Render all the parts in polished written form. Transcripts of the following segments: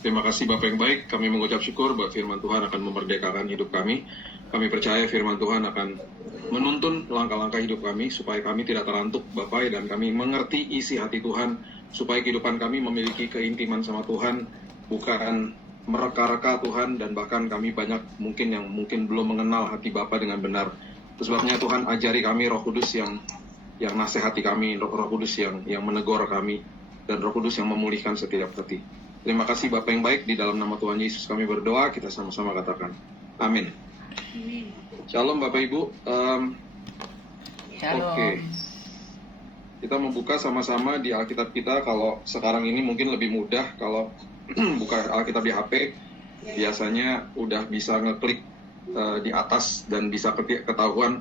Terima kasih Bapak yang baik, kami mengucap syukur bahwa firman Tuhan akan memerdekakan hidup kami. Kami percaya firman Tuhan akan menuntun langkah-langkah hidup kami, supaya kami tidak terantuk Bapak, dan kami mengerti isi hati Tuhan, supaya kehidupan kami memiliki keintiman sama Tuhan, bukan mereka-reka Tuhan, dan bahkan kami banyak yang mungkin belum mengenal hati Bapak dengan benar. Sebabnya Tuhan ajari kami Roh Kudus yang nasihati kami, Roh Kudus yang menegur kami, dan Roh Kudus yang memulihkan setiap hati. Terima kasih Bapak yang baik, di dalam nama Tuhan Yesus kami berdoa, kita sama-sama katakan amin. Shalom Bapak Ibu. Shalom. Oke. Kita membuka sama-sama di Alkitab kita. Kalau sekarang ini mungkin lebih mudah, kalau buka Alkitab di HP, biasanya udah bisa ngeklik di atas dan bisa ketahuan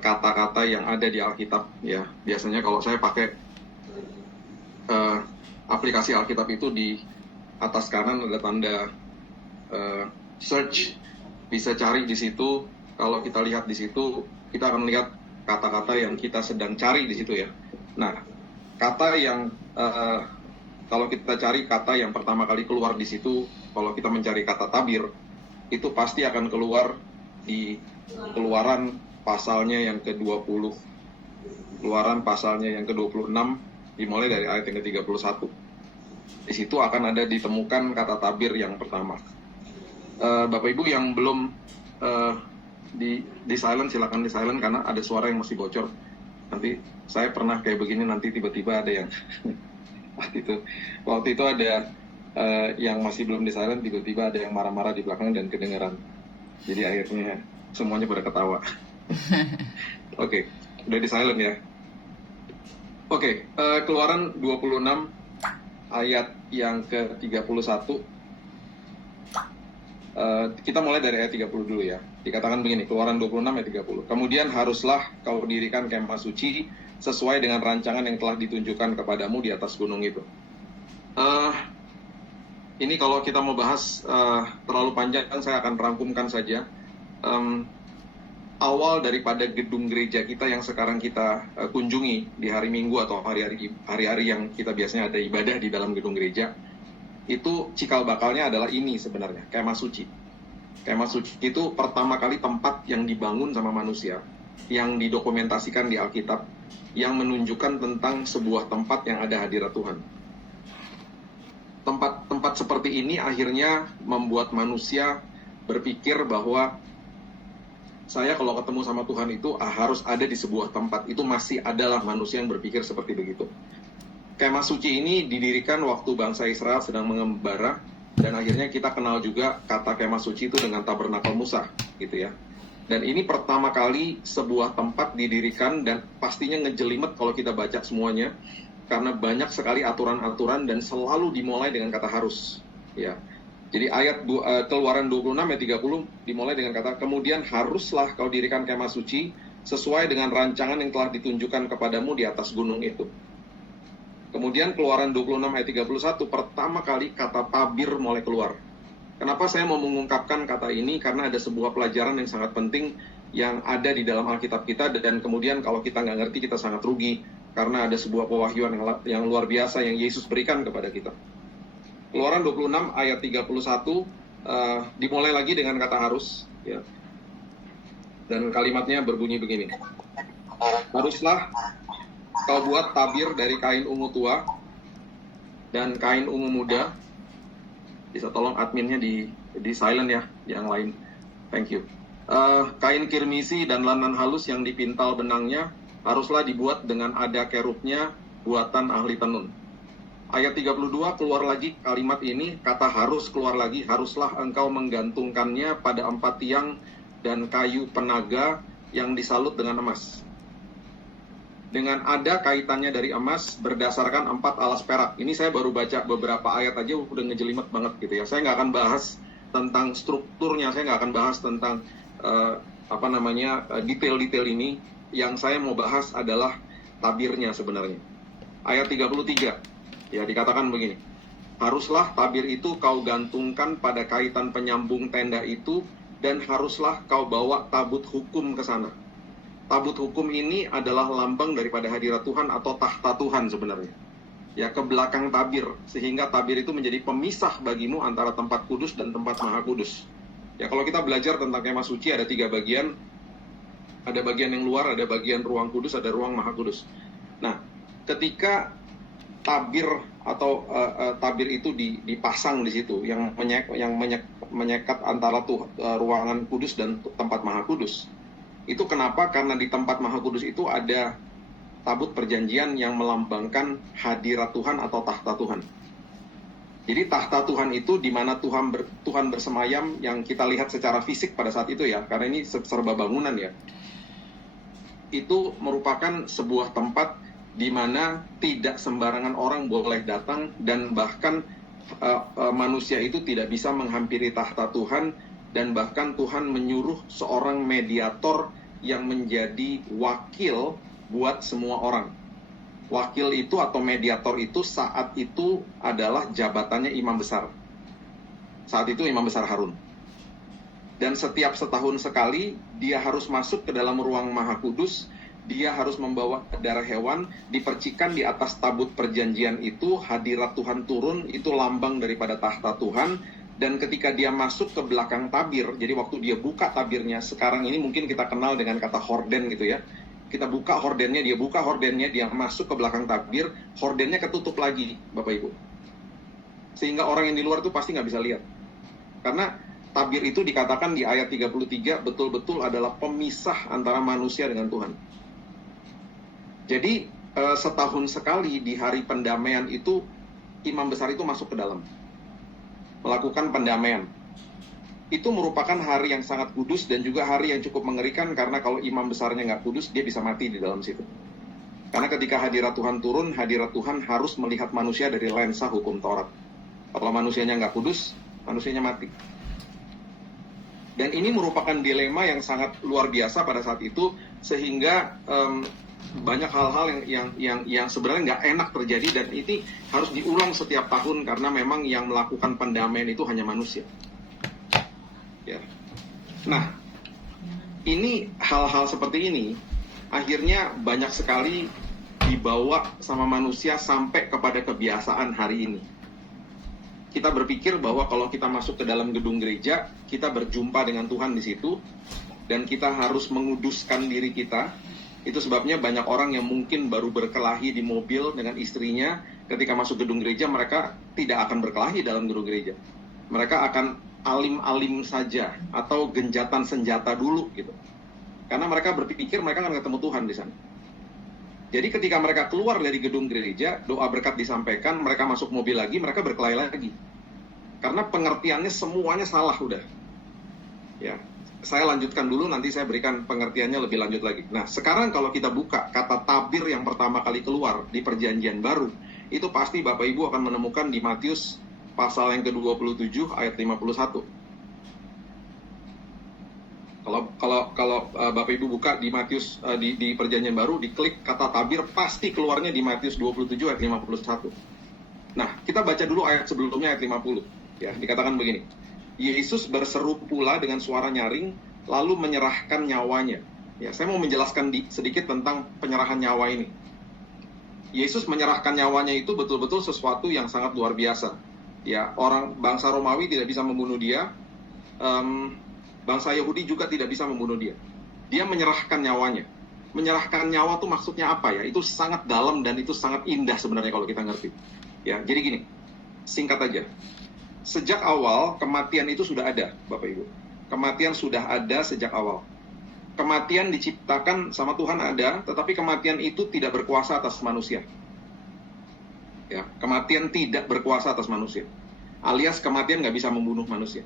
kata-kata yang ada di Alkitab. Ya, biasanya kalau saya pakai aplikasi Alkitab itu, di atas kanan ada tanda search, bisa cari di situ. Kalau kita lihat di situ, kita akan lihat kata-kata yang kita sedang cari di situ ya. Nah, kata yang kalau kita cari kata yang pertama kali keluar di situ, kalau kita mencari kata tabir, itu pasti akan keluar di Keluaran pasalnya yang ke-20. Keluaran pasalnya yang ke-26, dimulai dari ayat yang ke-31. Di situ akan ada ditemukan kata tabir yang pertama. Bapak Ibu yang belum di silent, silakan di silent karena ada suara yang masih bocor. Nanti saya pernah kayak begini, nanti tiba-tiba ada yang waktu itu ada yang masih belum di silent, tiba-tiba ada yang marah-marah di belakang dan kedengaran. Jadi akhirnya semuanya pada ketawa. Oke, udah di silent ya. Oke, Keluaran 26 ayat yang ke-31. Kita mulai dari ayat 30 dulu ya. Dikatakan begini, Keluaran 26 ayat 30. Kemudian haruslah kau dirikan kemah suci sesuai dengan rancangan yang telah ditunjukkan kepadamu di atas gunung itu. Ini kalau kita mau bahas terlalu panjang, saya akan rangkumkan saja. Awal daripada gedung gereja kita yang sekarang kita kunjungi di hari Minggu atau hari-hari yang kita biasanya ada ibadah di dalam gedung gereja, itu cikal bakalnya adalah ini sebenarnya, kemah suci. Kemah suci itu pertama kali tempat yang dibangun sama manusia, yang didokumentasikan di Alkitab, yang menunjukkan tentang sebuah tempat yang ada hadirat Tuhan. Tempat seperti ini akhirnya membuat manusia berpikir bahwa saya kalau ketemu sama Tuhan itu harus ada di sebuah tempat. Itu masih adalah manusia yang berpikir seperti begitu. Kemah suci ini didirikan waktu bangsa Israel sedang mengembara, dan akhirnya kita kenal juga kata kemah suci itu dengan tabernakel Musa, gitu ya. Dan ini pertama kali sebuah tempat didirikan, dan pastinya ngejelimet kalau kita baca semuanya, karena banyak sekali aturan-aturan dan selalu dimulai dengan kata harus, ya. Jadi ayat Keluaran 26 ayat 30 dimulai dengan kata, kemudian haruslah kau dirikan kemah suci sesuai dengan rancangan yang telah ditunjukkan kepadamu di atas gunung itu. Kemudian Keluaran 26 ayat 31, pertama kali kata tabir mulai keluar. Kenapa saya mau mengungkapkan kata ini? Karena ada sebuah pelajaran yang sangat penting yang ada di dalam Alkitab kita, dan kemudian kalau kita nggak ngerti kita sangat rugi, karena ada sebuah pewahyuan yang luar biasa yang Yesus berikan kepada kita. Keluaran 26 ayat 31 dimulai lagi dengan kata harus, ya. Dan kalimatnya berbunyi begini. Haruslah kau buat tabir dari kain ungu tua dan kain ungu muda. Bisa tolong adminnya di silent ya, yang lain. Thank you. Kain kirmisi dan lanan halus yang dipintal benangnya haruslah dibuat dengan ada kerubnya buatan ahli tenun. Ayat 32 keluar lagi kalimat ini, kata harus keluar lagi, haruslah engkau menggantungkannya pada 4 tiang dan kayu penaga yang disalut dengan emas. Dengan ada kaitannya dari emas berdasarkan 4 alas perak. Ini saya baru baca beberapa ayat aja udah ngejelimet banget gitu ya. Saya nggak akan bahas tentang strukturnya, saya nggak akan bahas tentang detail-detail ini. Yang saya mau bahas adalah tabirnya sebenarnya. Ayat 33. Ya, dikatakan begini, haruslah tabir itu kau gantungkan pada kaitan penyambung tenda itu, dan haruslah kau bawa tabut hukum ke sana. Tabut hukum ini adalah lambang daripada hadirat Tuhan atau tahta Tuhan sebenarnya. ya, ke belakang tabir, sehingga tabir itu menjadi pemisah bagimu antara tempat kudus dan tempat maha kudus. Ya, kalau kita belajar tentang kemah suci ada 3 bagian, ada bagian yang luar, ada bagian ruang kudus, ada ruang maha kudus. Nah, ketika tabir atau tabir itu dipasang di situ, yang menyekat antara ruangan kudus dan tempat maha kudus. Itu kenapa? Karena di tempat maha kudus itu ada tabut perjanjian yang melambangkan hadirat Tuhan atau tahta Tuhan. Jadi tahta Tuhan itu di mana Tuhan bersemayam, yang kita lihat secara fisik pada saat itu ya, karena ini serba bangunan ya. Itu merupakan sebuah tempat di mana tidak sembarangan orang boleh datang, dan bahkan manusia itu tidak bisa menghampiri tahta Tuhan, dan bahkan Tuhan menyuruh seorang mediator yang menjadi wakil buat semua orang. Wakil itu atau mediator itu saat itu adalah jabatannya imam besar. Saat itu imam besar Harun. Dan setiap setahun sekali dia harus masuk ke dalam ruang maha kudus. Dia harus membawa darah hewan, dipercikan di atas tabut perjanjian itu, hadirat Tuhan turun, itu lambang daripada tahta Tuhan. Dan ketika dia masuk ke belakang tabir, jadi waktu dia buka tabirnya, sekarang ini mungkin kita kenal dengan kata horden gitu ya. Kita buka hordennya, dia masuk ke belakang tabir, hordennya ketutup lagi, Bapak Ibu. Sehingga orang yang di luar itu pasti nggak bisa lihat. Karena tabir itu dikatakan di ayat 33 betul-betul adalah pemisah antara manusia dengan Tuhan. Jadi setahun sekali di hari pendamaian itu, imam besar itu masuk ke dalam, melakukan pendamaian. Itu merupakan hari yang sangat kudus dan juga hari yang cukup mengerikan, karena kalau imam besarnya nggak kudus, dia bisa mati di dalam situ. Karena ketika hadirat Tuhan turun, hadirat Tuhan harus melihat manusia dari lensa hukum Taurat. Kalau manusianya nggak kudus, manusianya mati. Dan ini merupakan dilema yang sangat luar biasa pada saat itu, sehingga banyak hal-hal yang sebenarnya nggak enak terjadi, dan ini harus diulang setiap tahun karena memang yang melakukan pendamaian itu hanya manusia. Ya. Nah, ini hal-hal seperti ini akhirnya banyak sekali dibawa sama manusia sampai kepada kebiasaan hari ini. Kita berpikir bahwa kalau kita masuk ke dalam gedung gereja, kita berjumpa dengan Tuhan di situ, dan kita harus menguduskan diri kita. Itu sebabnya banyak orang yang mungkin baru berkelahi di mobil dengan istrinya, ketika masuk gedung gereja mereka tidak akan berkelahi dalam gedung gereja. Mereka akan alim-alim saja atau genjatan senjata dulu gitu. Karena mereka berpikir mereka akan ketemu Tuhan di sana. Jadi ketika mereka keluar dari gedung gereja, doa berkat disampaikan, mereka masuk mobil lagi, mereka berkelahi lagi. Karena pengertiannya semuanya salah udah. Ya. Saya lanjutkan dulu, nanti saya berikan pengertiannya lebih lanjut lagi. Nah, sekarang kalau kita buka kata tabir yang pertama kali keluar di perjanjian baru, itu pasti Bapak Ibu akan menemukan di Matius pasal yang ke-27 ayat 51. Kalau Bapak Ibu buka di Matius di perjanjian baru, diklik kata tabir, pasti keluarnya di Matius 27 ayat 51. Nah, kita baca dulu ayat sebelumnya ayat 50. Ya, dikatakan begini. Yesus berseru pula dengan suara nyaring, lalu menyerahkan nyawanya. Ya, saya mau menjelaskan sedikit tentang penyerahan nyawa ini. Yesus menyerahkan nyawanya itu betul-betul sesuatu yang sangat luar biasa. Ya, orang bangsa Romawi tidak bisa membunuh dia, bangsa Yahudi juga tidak bisa membunuh dia. Dia menyerahkan nyawanya. Menyerahkan nyawa itu maksudnya apa ya? Itu sangat dalam dan itu sangat indah sebenarnya kalau kita ngerti. Ya, jadi gini, singkat aja. Sejak awal kematian itu sudah ada, Bapak Ibu. Kematian sudah ada sejak awal. Kematian diciptakan sama Tuhan ada, tetapi kematian itu tidak berkuasa atas manusia. Ya, kematian tidak berkuasa atas manusia. Alias kematian nggak bisa membunuh manusia.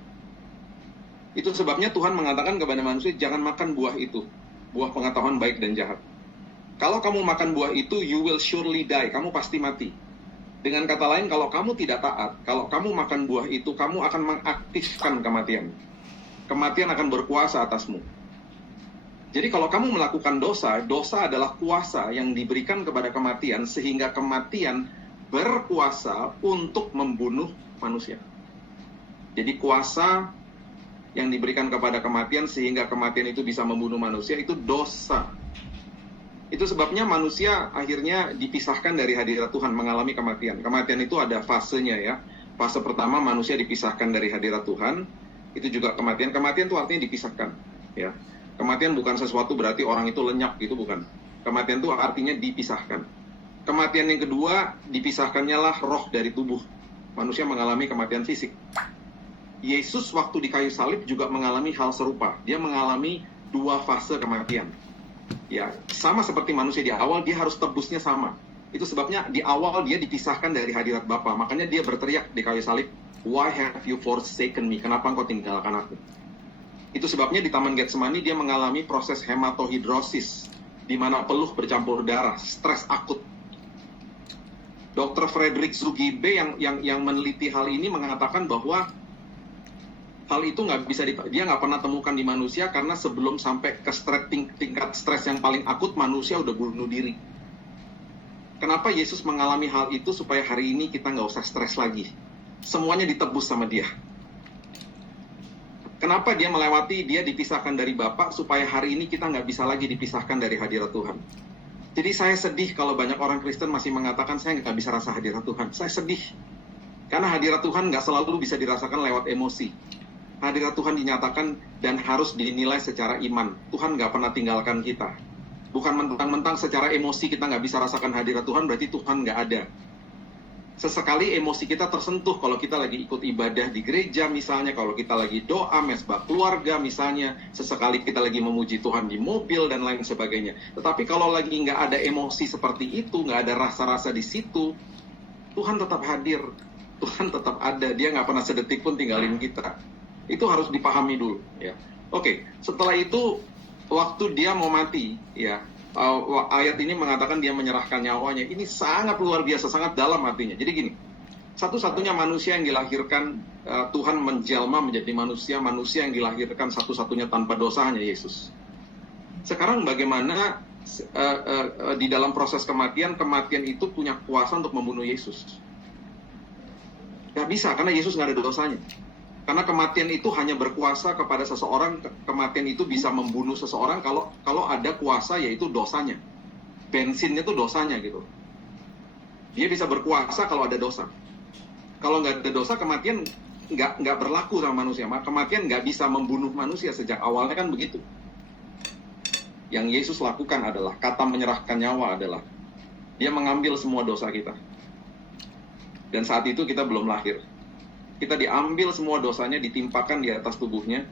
Itu sebabnya Tuhan mengatakan kepada manusia, jangan makan buah itu, buah pengetahuan baik dan jahat. Kalau kamu makan buah itu, you will surely die, kamu pasti mati. Dengan kata lain, kalau kamu tidak taat, kalau kamu makan buah itu, kamu akan mengaktifkan kematian. Kematian akan berkuasa atasmu. Jadi kalau kamu melakukan dosa, dosa adalah kuasa yang diberikan kepada kematian, sehingga kematian berkuasa untuk membunuh manusia. Jadi kuasa yang diberikan kepada kematian sehingga kematian itu bisa membunuh manusia, itu dosa. Itu sebabnya manusia akhirnya dipisahkan dari hadirat Tuhan, mengalami kematian. Kematian itu ada fasenya ya. Fase pertama manusia dipisahkan dari hadirat Tuhan, itu juga kematian. Kematian itu artinya dipisahkan ya. Kematian bukan sesuatu berarti orang itu lenyap gitu, bukan. Kematian itu artinya dipisahkan. Kematian yang kedua, dipisahkannya lah roh dari tubuh. Manusia mengalami kematian fisik. Yesus waktu di kayu salib juga mengalami hal serupa. Dia mengalami dua fase kematian. Ya, sama seperti manusia di awal, dia harus tebusnya sama. Itu sebabnya di awal dia dipisahkan dari hadirat Bapa. Makanya dia berteriak di kayu salib, "Why have you forsaken me?" Kenapa engkau tinggalkan aku? Itu sebabnya di Taman Getsemani dia mengalami proses hematohidrosis, di mana peluh bercampur darah, stres akut. Dr. Frederick Zugibe yang meneliti hal ini mengatakan bahwa hal itu dia nggak pernah temukan di manusia, karena sebelum sampai ke tingkat stres yang paling akut, manusia udah bunuh diri. Kenapa Yesus mengalami hal itu? Supaya hari ini kita nggak usah stres lagi. Semuanya ditebus sama dia. Kenapa dia dipisahkan dari Bapa? Supaya hari ini kita nggak bisa lagi dipisahkan dari hadirat Tuhan. Jadi saya sedih kalau banyak orang Kristen masih mengatakan saya nggak bisa rasa hadirat Tuhan. Saya sedih. Karena hadirat Tuhan nggak selalu bisa dirasakan lewat emosi. Hadirat Tuhan dinyatakan dan harus dinilai secara iman. Tuhan nggak pernah tinggalkan kita. Bukan mentang-mentang secara emosi kita nggak bisa rasakan hadirat Tuhan, berarti Tuhan nggak ada. Sesekali emosi kita tersentuh kalau kita lagi ikut ibadah di gereja misalnya, kalau kita lagi doa, mesbah keluarga misalnya, sesekali kita lagi memuji Tuhan di mobil dan lain sebagainya. Tetapi kalau lagi nggak ada emosi seperti itu, nggak ada rasa-rasa di situ, Tuhan tetap hadir, Tuhan tetap ada, dia nggak pernah sedetik pun tinggalin kita. Itu harus dipahami dulu ya. Oke, setelah itu waktu dia mau mati ya, ayat ini mengatakan dia menyerahkan nyawanya. Ini sangat luar biasa, sangat dalam artinya. Jadi gini, satu-satunya manusia yang dilahirkan, Tuhan menjelma menjadi manusia yang dilahirkan satu-satunya tanpa dosa hanya Yesus. Sekarang bagaimana di dalam proses kematian itu punya kuasa untuk membunuh Yesus? Gak bisa, karena Yesus gak ada dosanya. Karena kematian itu hanya berkuasa kepada seseorang, kematian itu bisa membunuh seseorang kalau ada kuasa, yaitu dosanya. Bensinnya itu dosanya gitu. Dia bisa berkuasa kalau ada dosa. Kalau nggak ada dosa, kematian nggak berlaku sama manusia. Kematian nggak bisa membunuh manusia sejak awalnya, kan begitu. Yang Yesus lakukan adalah, kata menyerahkan nyawa adalah, dia mengambil semua dosa kita. Dan saat itu kita belum lahir. Kita diambil semua dosanya, ditimpakan di atas tubuhnya,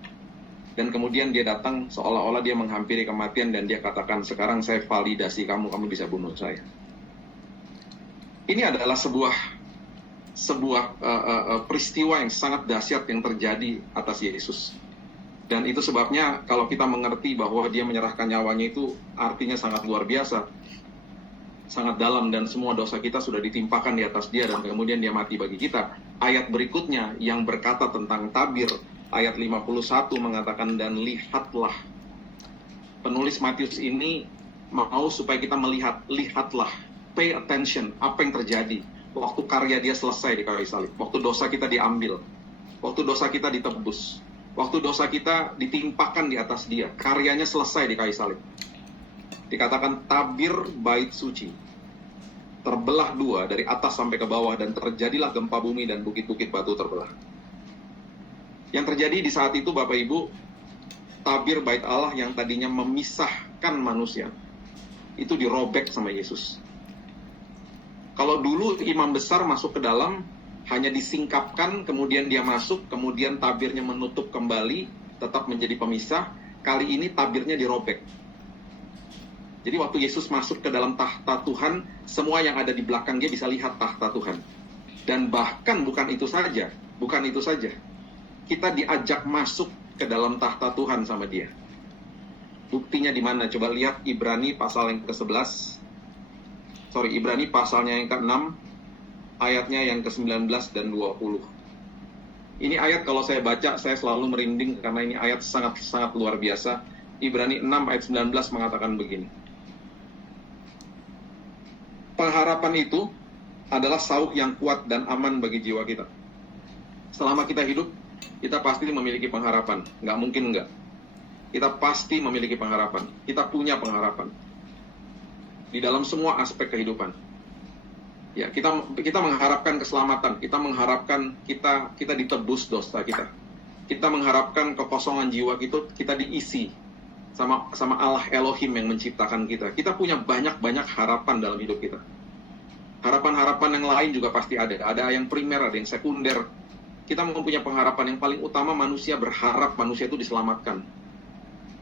dan kemudian dia datang seolah-olah dia menghampiri kematian, dan dia katakan, sekarang saya validasi kamu bisa bunuh saya. Ini adalah sebuah peristiwa yang sangat dahsyat yang terjadi atas Yesus. Dan itu sebabnya kalau kita mengerti bahwa dia menyerahkan nyawanya, itu artinya sangat luar biasa, sangat dalam, dan semua dosa kita sudah ditimpakan di atas dia, dan kemudian dia mati bagi kita. Ayat berikutnya yang berkata tentang tabir, ayat 51 mengatakan, dan lihatlah. Penulis Matius ini mau supaya kita lihatlah, pay attention, apa yang terjadi waktu karya dia selesai di kayu salib, waktu dosa kita diambil, waktu dosa kita ditebus, waktu dosa kita ditimpakan di atas dia, karyanya selesai di kayu salib. Dikatakan tabir bait suci terbelah dua dari atas sampai ke bawah, dan terjadilah gempa bumi dan bukit-bukit batu terbelah. Yang terjadi di saat itu, Bapak Ibu, tabir bait Allah yang tadinya memisahkan manusia, itu dirobek sama Yesus. Kalau dulu imam besar masuk ke dalam, hanya disingkapkan, kemudian dia masuk, kemudian tabirnya menutup kembali, tetap menjadi pemisah. Kali ini tabirnya dirobek. Jadi waktu Yesus masuk ke dalam tahta Tuhan, semua yang ada di belakang dia bisa lihat tahta Tuhan. Dan bahkan bukan itu saja. Kita diajak masuk ke dalam tahta Tuhan sama dia. Buktinya di mana? Coba lihat Ibrani pasal yang ke-11. Ibrani pasalnya yang ke-6, ayatnya yang ke-19 dan 20. Ini ayat kalau saya baca, saya selalu merinding karena ini ayat sangat-sangat luar biasa. Ibrani 6 ayat 19 mengatakan begini. Pengharapan itu adalah sauh yang kuat dan aman bagi jiwa kita. Selama kita hidup, kita pasti memiliki pengharapan. Nggak mungkin nggak. Kita pasti memiliki pengharapan. Kita punya pengharapan. di dalam semua aspek kehidupan. Ya, kita mengharapkan keselamatan, kita mengharapkan kita ditebus dosa kita. Kita mengharapkan kekosongan jiwa kita diisi sama Allah Elohim yang menciptakan kita. Kita punya banyak harapan dalam hidup kita. Harapan-harapan yang lain juga pasti ada. Ada yang primer, ada yang sekunder. Kita mempunyai pengharapan yang paling utama, manusia berharap manusia itu diselamatkan.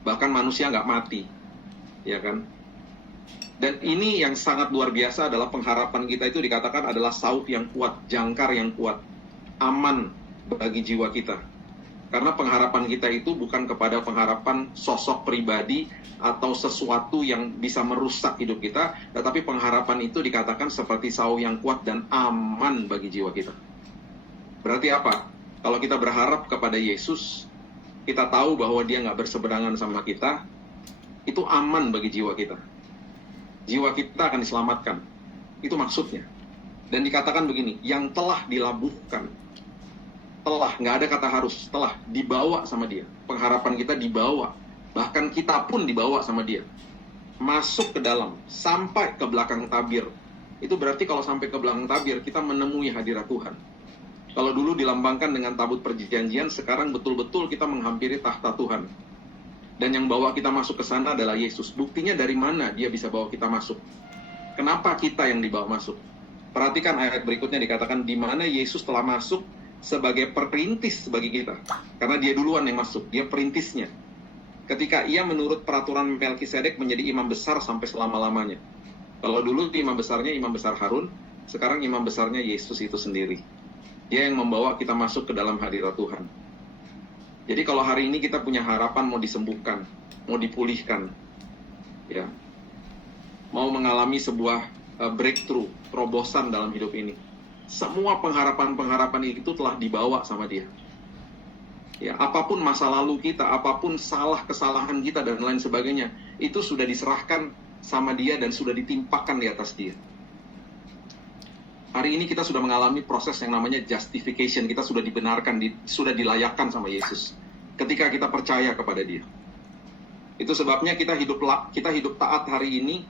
Bahkan manusia nggak mati. Ya kan? Dan ini yang sangat luar biasa adalah pengharapan kita itu dikatakan adalah saup yang kuat, jangkar yang kuat, aman bagi jiwa kita. Karena pengharapan kita itu bukan kepada pengharapan sosok pribadi atau sesuatu yang bisa merusak hidup kita, tetapi pengharapan itu dikatakan seperti saup yang kuat dan aman bagi jiwa kita. Berarti apa? Kalau kita berharap kepada Yesus, kita tahu bahwa dia nggak berseberangan sama kita, itu aman bagi jiwa kita. Jiwa kita akan diselamatkan. Itu maksudnya. Dan dikatakan begini, yang telah dilabuhkan, telah, nggak ada kata harus, telah dibawa sama dia. Pengharapan kita dibawa. Bahkan kita pun dibawa sama dia. Masuk ke dalam, sampai ke belakang tabir. Itu berarti kalau sampai ke belakang tabir, kita menemui hadirat Tuhan. Kalau dulu dilambangkan dengan tabut perjanjian, sekarang betul-betul kita menghampiri tahta Tuhan. Dan yang bawa kita masuk ke sana adalah Yesus. Buktinya dari mana dia bisa bawa kita masuk? Kenapa kita yang dibawa masuk? Perhatikan ayat berikutnya dikatakan di mana Yesus telah masuk sebagai perintis bagi kita. Karena dia duluan yang masuk, dia perintisnya. Ketika ia menurut peraturan Melkisedek menjadi imam besar sampai selama-lamanya. Kalau dulu imam besarnya imam besar Harun, sekarang imam besarnya Yesus itu sendiri. Dia yang membawa kita masuk ke dalam hadirat Tuhan. Jadi kalau hari ini kita punya harapan mau disembuhkan, mau dipulihkan, ya, mau mengalami sebuah breakthrough, terobosan dalam hidup ini, semua pengharapan-pengharapan itu telah dibawa sama dia. Ya, apapun masa lalu kita, apapun kesalahan kita dan lain sebagainya, itu sudah diserahkan sama dia dan sudah ditimpakan di atas dia. Hari ini kita sudah mengalami proses yang namanya justification. Kita sudah dibenarkan, sudah dilayakkan sama Yesus. Ketika kita percaya kepada dia. Itu sebabnya kita hidup taat hari ini,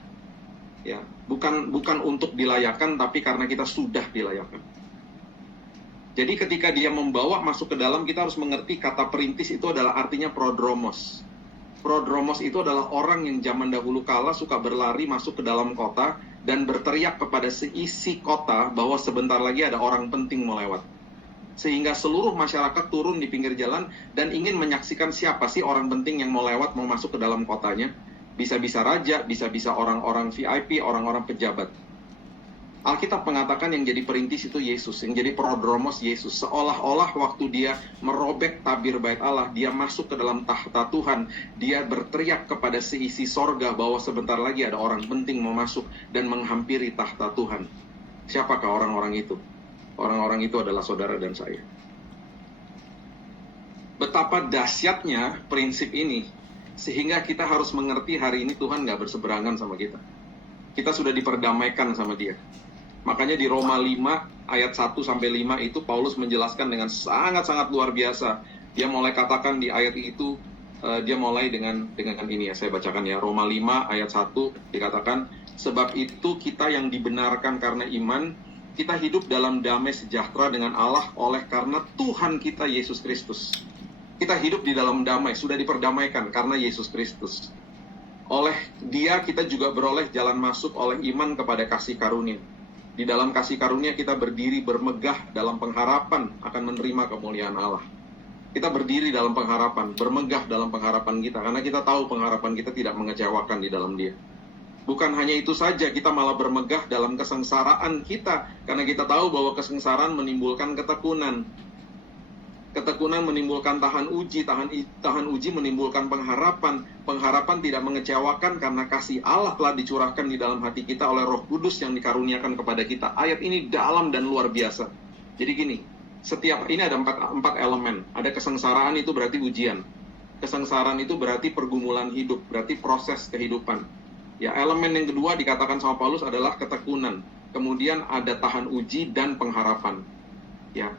ya, bukan untuk dilayakkan, tapi karena kita sudah dilayakkan. Jadi ketika dia membawa masuk ke dalam, kita harus mengerti kata perintis itu adalah artinya prodromos. Prodromos itu adalah orang yang zaman dahulu kala suka berlari masuk ke dalam kota dan berteriak kepada seisi kota bahwa sebentar lagi ada orang penting mau lewat. Sehingga seluruh masyarakat turun di pinggir jalan dan ingin menyaksikan siapa sih orang penting yang mau lewat, mau masuk ke dalam kotanya. Bisa-bisa raja, bisa-bisa orang-orang VIP, orang-orang pejabat. Alkitab mengatakan yang jadi perintis itu Yesus, yang jadi prodromos Yesus. Seolah-olah waktu dia merobek tabir bait Allah, dia masuk ke dalam tahta Tuhan, dia berteriak kepada seisi sorga bahwa sebentar lagi ada orang penting mau masuk dan menghampiri tahta Tuhan. Siapakah orang-orang itu? Orang-orang itu adalah saudara dan saya. Betapa dahsyatnya prinsip ini, sehingga kita harus mengerti hari ini Tuhan gak berseberangan sama kita. Kita sudah diperdamaikan sama dia. Makanya di Roma 5 ayat 1-5 itu Paulus menjelaskan dengan sangat-sangat luar biasa. Dia mulai katakan di ayat itu, dia mulai dengan ini ya, saya bacakan ya. Roma 5 ayat 1 dikatakan, sebab itu kita yang dibenarkan karena iman, kita hidup dalam damai sejahtera dengan Allah oleh karena Tuhan kita Yesus Kristus. Kita hidup di dalam damai, sudah diperdamaikan karena Yesus Kristus. Oleh dia kita juga beroleh jalan masuk oleh iman kepada kasih karunia. Di dalam kasih karunia kita berdiri bermegah dalam pengharapan akan menerima kemuliaan Allah. Kita berdiri dalam pengharapan, bermegah dalam pengharapan kita, karena kita tahu pengharapan kita tidak mengecewakan di dalam dia. Bukan hanya itu saja, kita malah bermegah dalam kesengsaraan kita, karena kita tahu bahwa kesengsaraan menimbulkan ketekunan. Ketekunan menimbulkan tahan uji menimbulkan pengharapan. Pengharapan tidak mengecewakan karena kasih Allah telah dicurahkan di dalam hati kita oleh Roh Kudus yang dikaruniakan kepada kita. Ayat ini dalam dan luar biasa. Jadi gini, ini ada empat elemen. Ada kesengsaraan, itu berarti ujian. Kesengsaraan itu berarti pergumulan hidup, berarti proses kehidupan. Ya, elemen yang kedua dikatakan sama Paulus adalah ketekunan. Kemudian ada tahan uji dan pengharapan. Ya.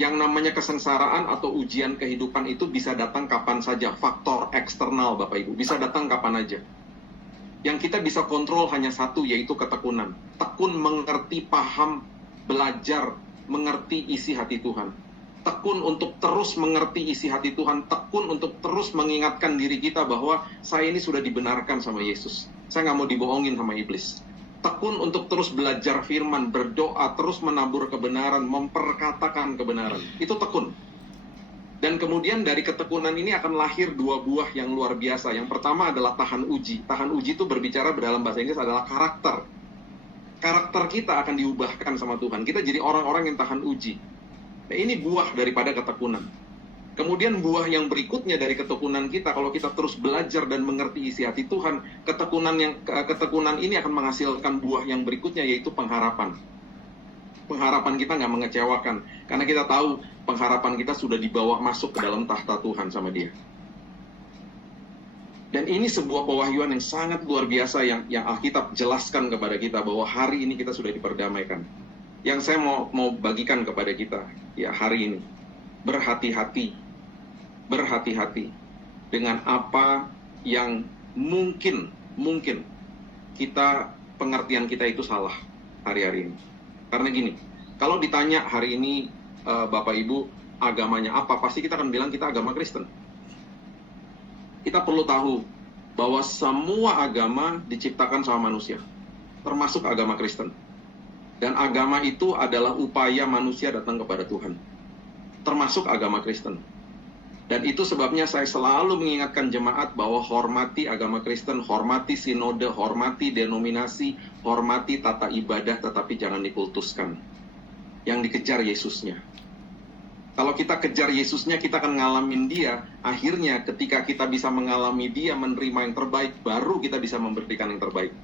Yang namanya kesengsaraan atau ujian kehidupan itu bisa datang kapan saja. Faktor eksternal Bapak Ibu, bisa datang kapan aja. Yang kita bisa kontrol hanya satu, yaitu ketekunan. Tekun mengerti, paham, belajar, mengerti isi hati Tuhan. Tekun untuk terus mengerti isi hati Tuhan. Tekun untuk terus mengingatkan diri kita bahwa saya ini sudah dibenarkan sama Yesus. Saya nggak mau dibohongin sama iblis. Tekun untuk terus belajar firman, berdoa, terus menabur kebenaran, memperkatakan kebenaran. Itu tekun. Dan kemudian dari ketekunan ini akan lahir dua buah yang luar biasa. Yang pertama adalah tahan uji. Tahan uji itu berbicara dalam bahasa Inggris adalah karakter. Karakter kita akan diubahkan sama Tuhan. Kita jadi orang-orang yang tahan uji. Nah, ini buah daripada ketekunan. Kemudian buah yang berikutnya dari ketekunan kita, kalau kita terus belajar dan mengerti isi hati Tuhan, ketekunan ini akan menghasilkan buah yang berikutnya, yaitu pengharapan. Pengharapan kita nggak mengecewakan, karena kita tahu pengharapan kita sudah dibawa masuk ke dalam tahta Tuhan sama Dia. Dan ini sebuah pewahyuan yang sangat luar biasa yang Alkitab jelaskan kepada kita bahwa hari ini kita sudah diperdamaikan. Yang saya mau bagikan kepada kita ya hari ini, berhati-hati dengan apa yang mungkin pengertian kita itu salah hari-hari ini. Karena gini, kalau ditanya hari ini Bapak Ibu agamanya apa, pasti kita akan bilang kita agama Kristen. Kita perlu tahu bahwa semua agama diciptakan sama manusia, termasuk agama Kristen. Dan agama itu adalah upaya manusia datang kepada Tuhan, termasuk agama Kristen. Dan itu sebabnya saya selalu mengingatkan jemaat bahwa hormati agama Kristen, hormati sinode, hormati denominasi, hormati tata ibadah, tetapi jangan dikultuskan. Yang dikejar Yesusnya. Kalau kita kejar Yesusnya, kita akan ngalamin Dia. Akhirnya ketika kita bisa mengalami Dia, menerima yang terbaik, baru kita bisa memberikan yang terbaik.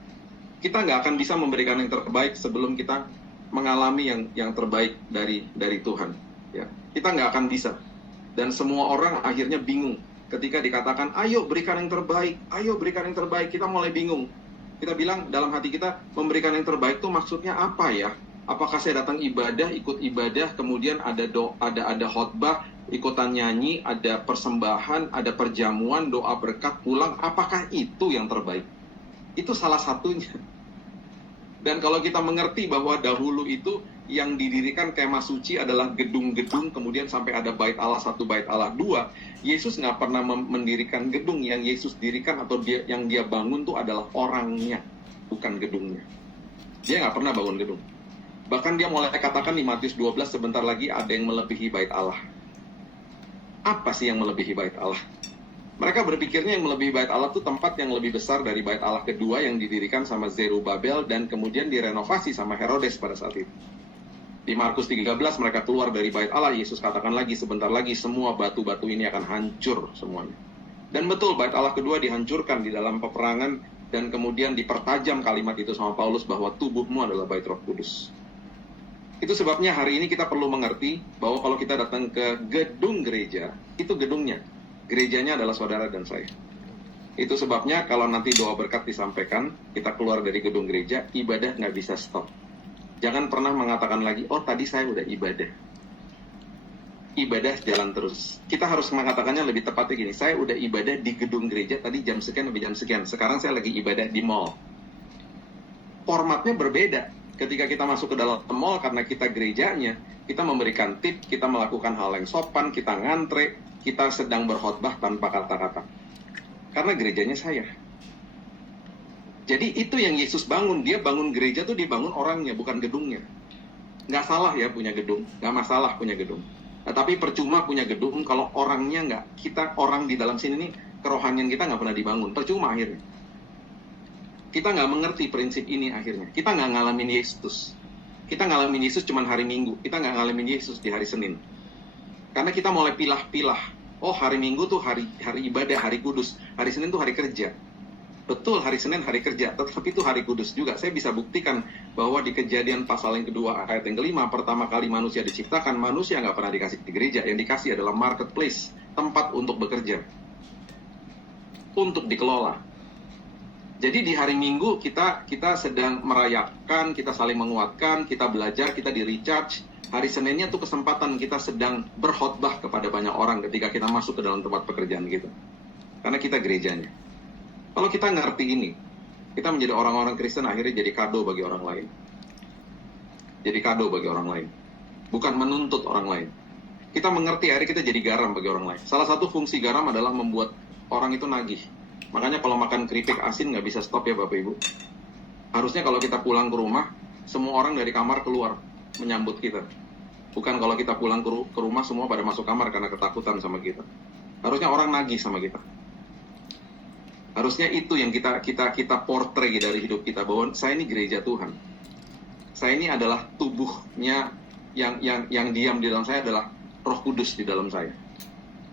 Kita nggak akan bisa memberikan yang terbaik sebelum kita mengalami yang terbaik dari Tuhan. Ya, kita nggak akan bisa. Dan semua orang akhirnya bingung ketika dikatakan, ayo berikan yang terbaik, ayo berikan yang terbaik. Kita mulai bingung. Kita bilang dalam hati kita, memberikan yang terbaik itu maksudnya apa ya? Apakah saya datang ibadah, ikut ibadah, kemudian ada khotbah, ikutan nyanyi, ada persembahan, ada perjamuan, doa berkat, pulang. Apakah itu yang terbaik? Itu salah satunya. Dan kalau kita mengerti bahwa dahulu itu yang didirikan kemah suci adalah gedung-gedung, kemudian sampai ada bait Allah 1, bait Allah 2. Yesus nggak pernah mendirikan gedung. Yang Yesus dirikan atau yang dia bangun itu adalah orangnya, bukan gedungnya. Dia nggak pernah bangun gedung. Bahkan dia mulai katakan di Matius 12, sebentar lagi ada yang melebihi bait Allah. Apa sih yang melebihi bait Allah? Mereka berpikirnya yang melebihi bait Allah itu tempat yang lebih besar dari bait Allah kedua yang didirikan sama Zerubabel dan kemudian direnovasi sama Herodes pada saat itu. Di Markus 13 mereka keluar dari bait Allah, Yesus katakan lagi sebentar lagi semua batu-batu ini akan hancur semuanya. Dan betul bait Allah kedua dihancurkan di dalam peperangan dan kemudian dipertajam kalimat itu sama Paulus bahwa tubuhmu adalah bait Roh Kudus. Itu sebabnya hari ini kita perlu mengerti bahwa kalau kita datang ke gedung gereja, itu gedungnya. Gerejanya adalah saudara dan saya. Itu sebabnya kalau nanti doa berkat disampaikan, kita keluar dari gedung gereja, ibadah nggak bisa stop. Jangan pernah mengatakan lagi, oh tadi saya udah ibadah. Ibadah jalan terus. Kita harus mengatakannya lebih tepatnya gini, saya udah ibadah di gedung gereja, tadi jam sekian sampai jam sekian. Sekarang saya lagi ibadah di mall. Formatnya berbeda. Ketika kita masuk ke dalam mall karena kita gerejanya, kita memberikan tip, kita melakukan hal yang sopan, kita ngantre, kita sedang berkhotbah tanpa kata-kata. Karena gerejanya saya. Jadi itu yang Yesus bangun. Dia bangun gereja tuh dibangun orangnya, bukan gedungnya. Nggak salah ya punya gedung, nggak masalah punya gedung. Nah, tapi percuma punya gedung kalau orangnya nggak. Kita orang di dalam sini nih, kerohanian kita nggak pernah dibangun. Percuma akhirnya. Kita nggak mengerti prinsip ini akhirnya. Kita nggak ngalamin Yesus. Kita ngalamin Yesus cuma hari Minggu. Kita nggak ngalamin Yesus di hari Senin. Karena kita mulai pilah-pilah. Oh hari Minggu tuh hari ibadah, hari kudus. Hari Senin tuh hari kerja. Betul hari Senin hari kerja. Tetapi itu hari kudus juga. Saya bisa buktikan bahwa di Kejadian pasal yang kedua ayat yang kelima, pertama kali manusia diciptakan, manusia nggak pernah dikasih di gereja. Yang dikasih adalah marketplace. Tempat untuk bekerja. Untuk dikelola. Jadi di hari Minggu kita sedang merayakan, kita saling menguatkan, kita belajar, kita di-recharge. Hari Seninnya tuh kesempatan kita sedang berkhotbah kepada banyak orang ketika kita masuk ke dalam tempat pekerjaan kita. Karena kita gerejanya. Kalau kita ngerti ini, Kita menjadi orang-orang Kristen akhirnya jadi kado bagi orang lain. Jadi kado bagi orang lain. Bukan menuntut orang lain. Kita mengerti akhirnya kita jadi garam bagi orang lain. Salah satu fungsi garam adalah membuat orang itu nagih. Makanya kalau makan keripik asin nggak bisa stop ya Bapak Ibu. Harusnya kalau kita pulang ke rumah, semua orang dari kamar keluar menyambut kita. Bukan kalau kita pulang ke rumah semua pada masuk kamar karena ketakutan sama kita. Harusnya orang nagih sama kita. Harusnya itu yang kita portray dari hidup kita, bahwa saya ini gereja Tuhan. Saya ini adalah tubuhnya yang diam di dalam saya adalah Roh Kudus di dalam saya.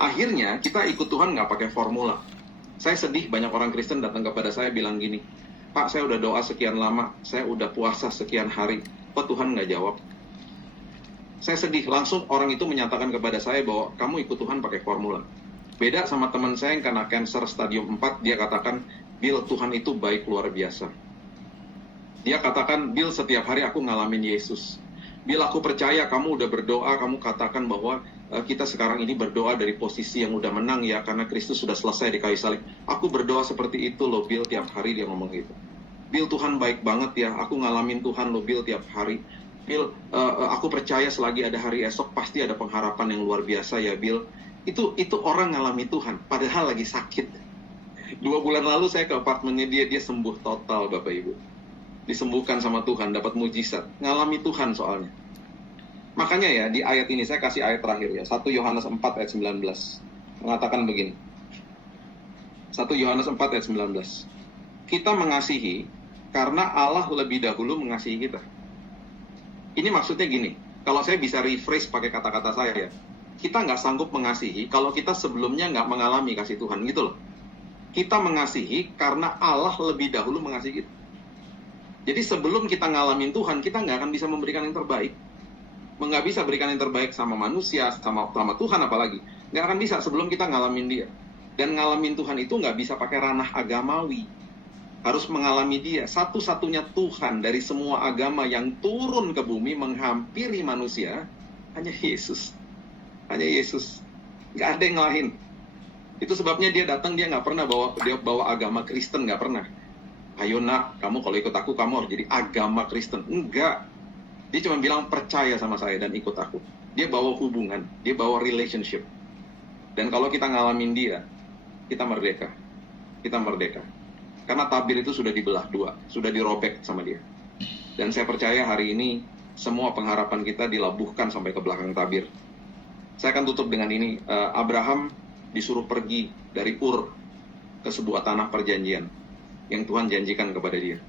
Akhirnya kita ikut Tuhan nggak pakai formula. Saya sedih banyak orang Kristen datang kepada saya bilang gini, Pak, saya udah doa sekian lama, saya udah puasa sekian hari, kok Tuhan nggak jawab? Saya sedih, langsung orang itu menyatakan kepada saya bahwa kamu ikut Tuhan pakai formula. Beda sama teman saya yang kena cancer stadium 4, dia katakan, Bill, Tuhan itu baik luar biasa. Dia katakan, Bill, setiap hari aku ngalamin Yesus. Bill, aku percaya kamu udah berdoa, kamu katakan bahwa kita sekarang ini berdoa dari posisi yang udah menang ya, karena Kristus sudah selesai di kayu salib. Aku berdoa seperti itu loh, Bill, tiap hari dia ngomong gitu. Bill, Tuhan baik banget ya, aku ngalamin Tuhan loh, Bill, tiap hari. Bill, aku percaya selagi ada hari esok pasti ada pengharapan yang luar biasa ya, Bill. Itu orang ngalami Tuhan, padahal lagi sakit. 2 bulan lalu saya ke apartemennya dia sembuh total Bapak Ibu. Disembuhkan sama Tuhan, dapat mujizat. Ngalami Tuhan soalnya. Makanya ya, di ayat ini saya kasih ayat terakhir ya. 1 Yohanes 4 ayat 19. Mengatakan begini. 1 Yohanes 4 ayat 19. Kita mengasihi karena Allah lebih dahulu mengasihi kita. Ini maksudnya gini. Kalau saya bisa rephrase pakai kata-kata saya ya. Kita nggak sanggup mengasihi kalau kita sebelumnya nggak mengalami kasih Tuhan, gitu loh. Kita mengasihi karena Allah lebih dahulu mengasihi kita. Jadi sebelum kita ngalamin Tuhan, kita nggak akan bisa memberikan yang terbaik. Nggak bisa berikan yang terbaik sama manusia, sama Tuhan apalagi. Nggak akan bisa sebelum kita ngalamin Dia. Dan ngalamin Tuhan itu nggak bisa pakai ranah agamawi. Harus mengalami Dia. Satu-satunya Tuhan dari semua agama yang turun ke bumi menghampiri manusia, hanya Yesus. Hanya Yesus, nggak ada yang lain. Itu sebabnya dia datang, dia nggak pernah bawa agama Kristen, nggak pernah. Ayo nak, kamu kalau ikut aku, kamu harus jadi agama Kristen. Enggak. Dia cuma bilang percaya sama saya dan ikut aku. Dia bawa hubungan, dia bawa relationship. Dan kalau kita ngalamin dia, kita merdeka. Kita merdeka. Karena tabir itu sudah dibelah 2, sudah dirobek sama dia. Dan saya percaya hari ini, semua pengharapan kita dilabuhkan sampai ke belakang tabir. Saya akan tutup dengan ini. Abraham disuruh pergi dari Ur ke sebuah tanah perjanjian yang Tuhan janjikan kepada dia.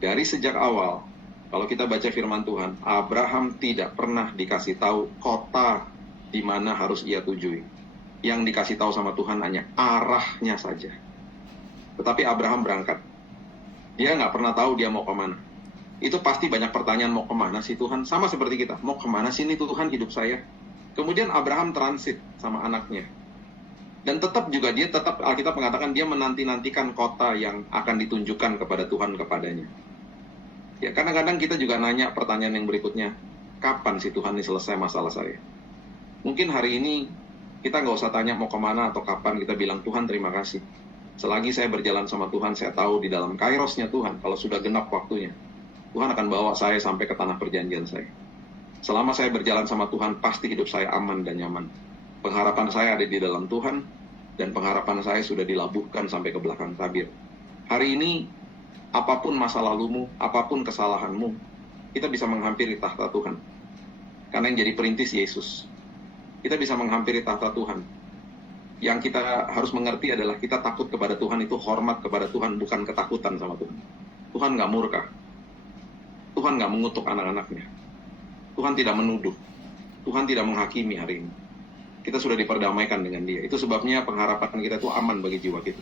Dari sejak awal, kalau kita baca firman Tuhan, Abraham tidak pernah dikasih tahu kota di mana harus ia tujui. Yang dikasih tahu sama Tuhan hanya arahnya saja. Tetapi Abraham berangkat. Dia nggak pernah tahu dia mau kemana. Itu pasti banyak pertanyaan, mau kemana sih Tuhan? Sama seperti kita, mau kemana sih ini Tuhan hidup saya? Kemudian Abraham transit sama anaknya. Dan tetap Alkitab mengatakan dia menanti-nantikan kota yang akan ditunjukkan kepada Tuhan kepadanya. Ya, kadang-kadang kita juga nanya pertanyaan yang berikutnya, kapan sih Tuhan ini selesai masalah saya? Mungkin hari ini kita nggak usah tanya mau kemana atau kapan, kita bilang Tuhan terima kasih. Selagi saya berjalan sama Tuhan, saya tahu di dalam kairosnya Tuhan, kalau sudah genap waktunya, Tuhan akan bawa saya sampai ke tanah perjanjian saya. Selama saya berjalan sama Tuhan, pasti hidup saya aman dan nyaman. Pengharapan saya ada di dalam Tuhan, dan pengharapan saya sudah dilabuhkan sampai ke belakang tabir. Hari ini, apapun masa lalumu, apapun kesalahanmu, kita bisa menghampiri tahta Tuhan. Karena yang jadi perintis Yesus. Kita bisa menghampiri tahta Tuhan. Yang kita harus mengerti adalah kita takut kepada Tuhan itu hormat kepada Tuhan, bukan ketakutan sama Tuhan. Tuhan nggak murka. Tuhan nggak mengutuk anak-anaknya. Tuhan tidak menuduh. Tuhan tidak menghakimi hari ini. Kita sudah diperdamaikan dengan Dia. Itu sebabnya pengharapan kita itu aman bagi jiwa kita.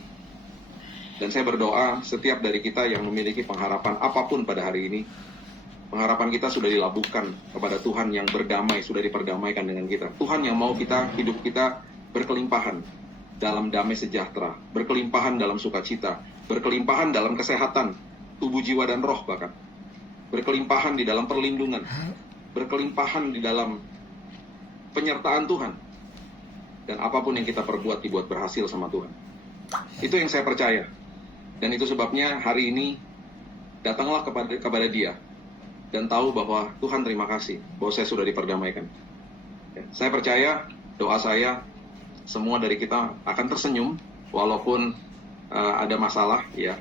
Dan saya berdoa setiap dari kita yang memiliki pengharapan apapun pada hari ini, pengharapan kita sudah dilabuhkan kepada Tuhan yang berdamai, sudah diperdamaikan dengan kita. Tuhan yang mau kita, hidup kita berkelimpahan dalam damai sejahtera, berkelimpahan dalam sukacita, berkelimpahan dalam kesehatan, tubuh, jiwa, dan roh bahkan. Berkelimpahan di dalam perlindungan, berkelimpahan di dalam penyertaan Tuhan. Dan apapun yang kita dibuat berhasil sama Tuhan. Itu yang saya percaya. Dan itu sebabnya hari ini Datanglah kepada dia dan tahu bahwa Tuhan terima kasih bahwa saya sudah diperdamaikan. Ya, saya percaya doa saya semua dari kita akan tersenyum walaupun ada masalah ya.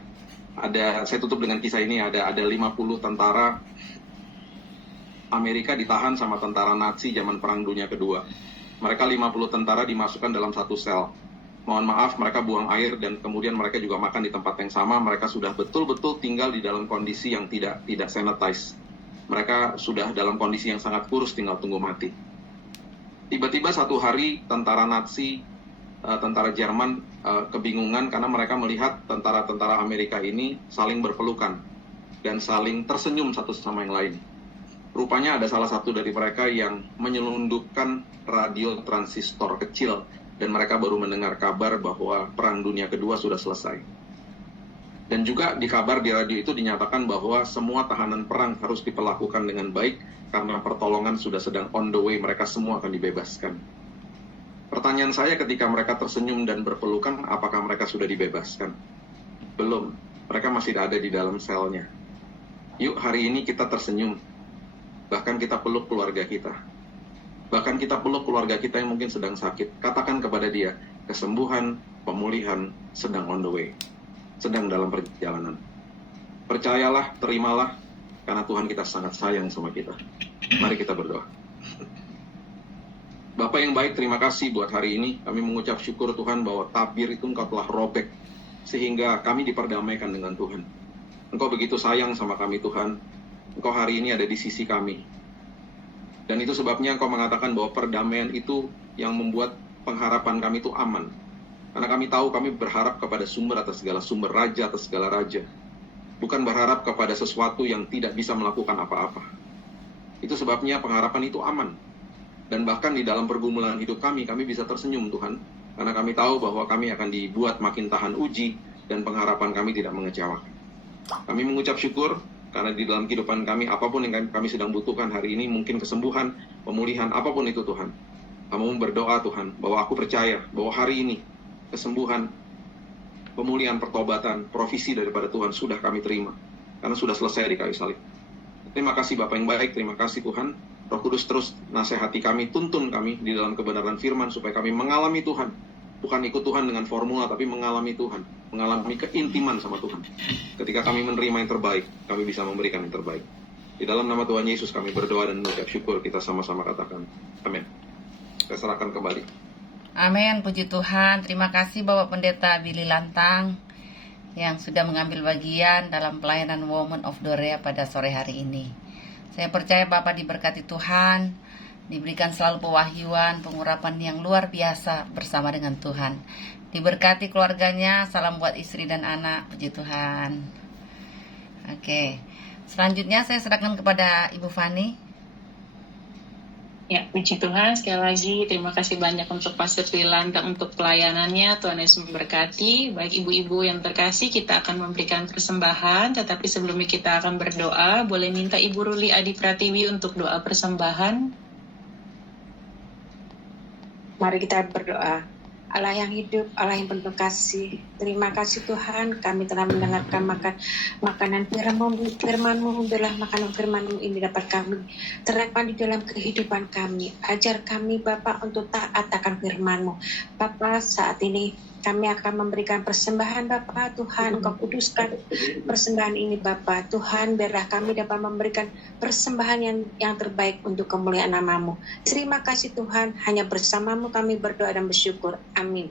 Saya tutup dengan kisah ini, ada 50 tentara Amerika ditahan sama tentara Nazi zaman Perang Dunia Kedua. Mereka 50 tentara dimasukkan dalam satu sel. Mohon maaf, mereka buang air dan kemudian mereka juga makan di tempat yang sama. Mereka sudah betul-betul tinggal di dalam kondisi yang tidak sanitize. Mereka sudah dalam kondisi yang sangat kurus, tinggal tunggu mati. Tiba-tiba satu hari tentara Nazi, tentara Jerman kebingungan karena mereka melihat tentara-tentara Amerika ini saling berpelukan dan saling tersenyum satu sama yang lain. Rupanya ada salah satu dari mereka yang menyelundupkan radio transistor kecil dan mereka baru mendengar kabar bahwa Perang Dunia Kedua sudah selesai. Dan juga di kabar di radio itu dinyatakan bahwa semua tahanan perang harus diperlakukan dengan baik karena pertolongan sudah sedang on the way, mereka semua akan dibebaskan. Pertanyaan saya ketika mereka tersenyum dan berpelukan, apakah mereka sudah dibebaskan? Belum, mereka masih ada di dalam selnya. Yuk hari ini kita tersenyum, bahkan kita peluk keluarga kita. Bahkan kita peluk keluarga kita yang mungkin sedang sakit. Katakan kepada dia, kesembuhan, pemulihan sedang on the way. Sedang dalam perjalanan. Percayalah, terimalah, karena Tuhan kita sangat sayang sama kita. Mari kita berdoa. Bapak yang baik, terima kasih buat hari ini. Kami mengucap syukur Tuhan bahwa tabir itu Engkau telah robek, sehingga kami diperdamaikan dengan Tuhan. Engkau begitu sayang sama kami Tuhan. Engkau hari ini ada di sisi kami. Dan itu sebabnya Engkau mengatakan bahwa perdamaian itu yang membuat pengharapan kami itu aman. Karena kami tahu kami berharap kepada sumber atas segala sumber, raja atas segala raja. Bukan berharap kepada sesuatu yang tidak bisa melakukan apa-apa. Itu sebabnya pengharapan itu aman. Dan bahkan di dalam pergumulan hidup kami bisa tersenyum Tuhan. Karena kami tahu bahwa kami akan dibuat makin tahan uji dan pengharapan kami tidak mengecewakan. Kami mengucap syukur karena di dalam kehidupan kami, apapun yang kami sedang butuhkan hari ini, mungkin kesembuhan, pemulihan, apapun itu Tuhan. Kami berdoa Tuhan, bahwa aku percaya bahwa hari ini, kesembuhan, pemulihan, pertobatan, provisi daripada Tuhan sudah kami terima. Karena sudah selesai di kayu salib. Terima kasih Bapak yang baik, terima kasih Tuhan. Roh Kudus terus nasihati kami, tuntun kami di dalam kebenaran firman supaya kami mengalami Tuhan. Bukan ikut Tuhan dengan formula, tapi mengalami Tuhan. Mengalami keintiman sama Tuhan. Ketika kami menerima yang terbaik, kami bisa memberikan yang terbaik. Di dalam nama Tuhan Yesus kami berdoa dan mengucap syukur, kita sama-sama katakan. Amin. Saya serahkan kembali. Amin, puji Tuhan. Terima kasih Bapak Pendeta Billy Lantang yang sudah mengambil bagian dalam pelayanan Women of Dorea pada sore hari ini. Saya percaya Bapak diberkati Tuhan, diberikan selalu pewahyuan, pengurapan yang luar biasa bersama dengan Tuhan. Diberkati keluarganya, salam buat istri dan anak, puji Tuhan. Oke, selanjutnya saya serahkan kepada Ibu Fani. Ya, puji Tuhan, sekali lagi terima kasih banyak untuk Pastor Lantang untuk pelayanannya. Tuhan Yesus memberkati. Baik ibu-ibu yang terkasih, kita akan memberikan persembahan. Tetapi sebelumnya kita akan berdoa. Boleh minta Ibu Ruli Adi Pratiwi untuk doa persembahan. Mari kita berdoa. Allah yang hidup, Allah yang penuh kasih. Terima kasih Tuhan, kami telah mendengarkan makanan firman-Mu. Biarlah makanan firman-Mu ini dapat kami terapkan di dalam kehidupan kami. Ajar kami Bapak untuk taat akan firman-Mu. Bapak, saat ini kami akan memberikan persembahan Bapak. Tuhan, Engkau kuduskan persembahan ini Bapak. Tuhan, biarlah kami dapat memberikan persembahan yang terbaik untuk kemuliaan nama-Mu. Terima kasih Tuhan, hanya bersama-Mu kami berdoa dan bersyukur. Amin.